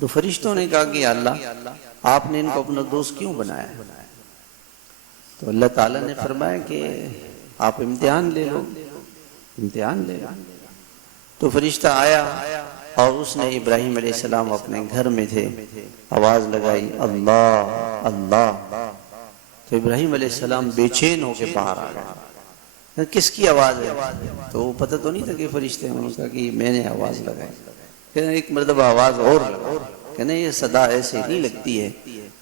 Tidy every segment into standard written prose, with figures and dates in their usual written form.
تو فرشتوں نے کہا کہ اللہ آپ نے ان کو اپنا دوست کیوں بنایا؟ تو اللہ تعالیٰ نے فرمایا کہ آپ امتحان لے لو، امتحان لے لو۔ تو فرشتہ آیا اور اس نے ابراہیم علیہ السلام اپنے گھر میں تھے، آواز لگائی اللہ اللہ۔ تو ابراہیم علیہ السلام بے چین ہو کے باہر آ گئے، کس کی آواز ہے؟ تو وہ پتہ تو نہیں تھا کہ فرشتے ہیں، انہوں نے کہا کہ میں نے آواز لگائی۔ کہ ایک مرتبہ آواز اور لگا، کہنا یہ صدا ایسے نہیں لگتی ہے،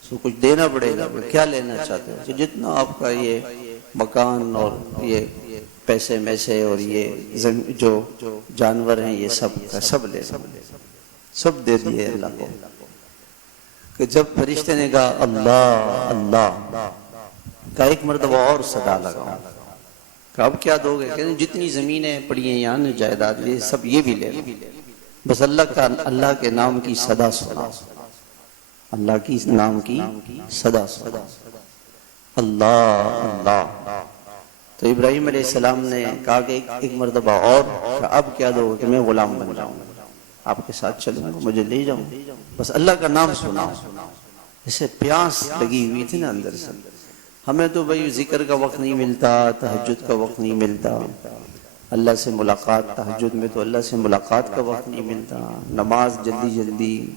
اس کو کچھ دینا پڑے گا۔ کیا لینا چاہتے ہو؟ جتنا آپ کا یہ مکان اور یہ پیسے میسے اور یہ جو جانور ہیں یہ سب کا سب لے سب دے دیے اللہ کو۔ کہ جب فرشتے نے کہا اللہ اللہ، کا ایک مرتبہ اور صدا لگا، کہ اب کیا دو گے؟ کہ جتنی زمینیں پڑی ہیں یہاں جائیداد یہ سب یہ بھی لے لو، بس اللہ کے نام کی صدا سنا، اللہ کی نام کی صدا سنا، اللہ اللہ۔ تو ابراہیم علیہ السلام نے کہا کہ ایک مرتبہ اور، کہ اب کیا دو؟ کہ میں غلام بن جاؤں، آپ کے ساتھ چلوں گا، مجھے لے جاؤں، بس اللہ کا نام سناؤ۔ اسے پیاس لگی ہوئی تھی نا اندر سے۔ ہمیں تو بھائی ذکر کا وقت نہیں ملتا، تہجد کا وقت نہیں ملتا، اللہ سے ملاقات، تہجد میں تو اللہ سے ملاقات کا وقت نہیں ملتا، نماز جلدی جلدی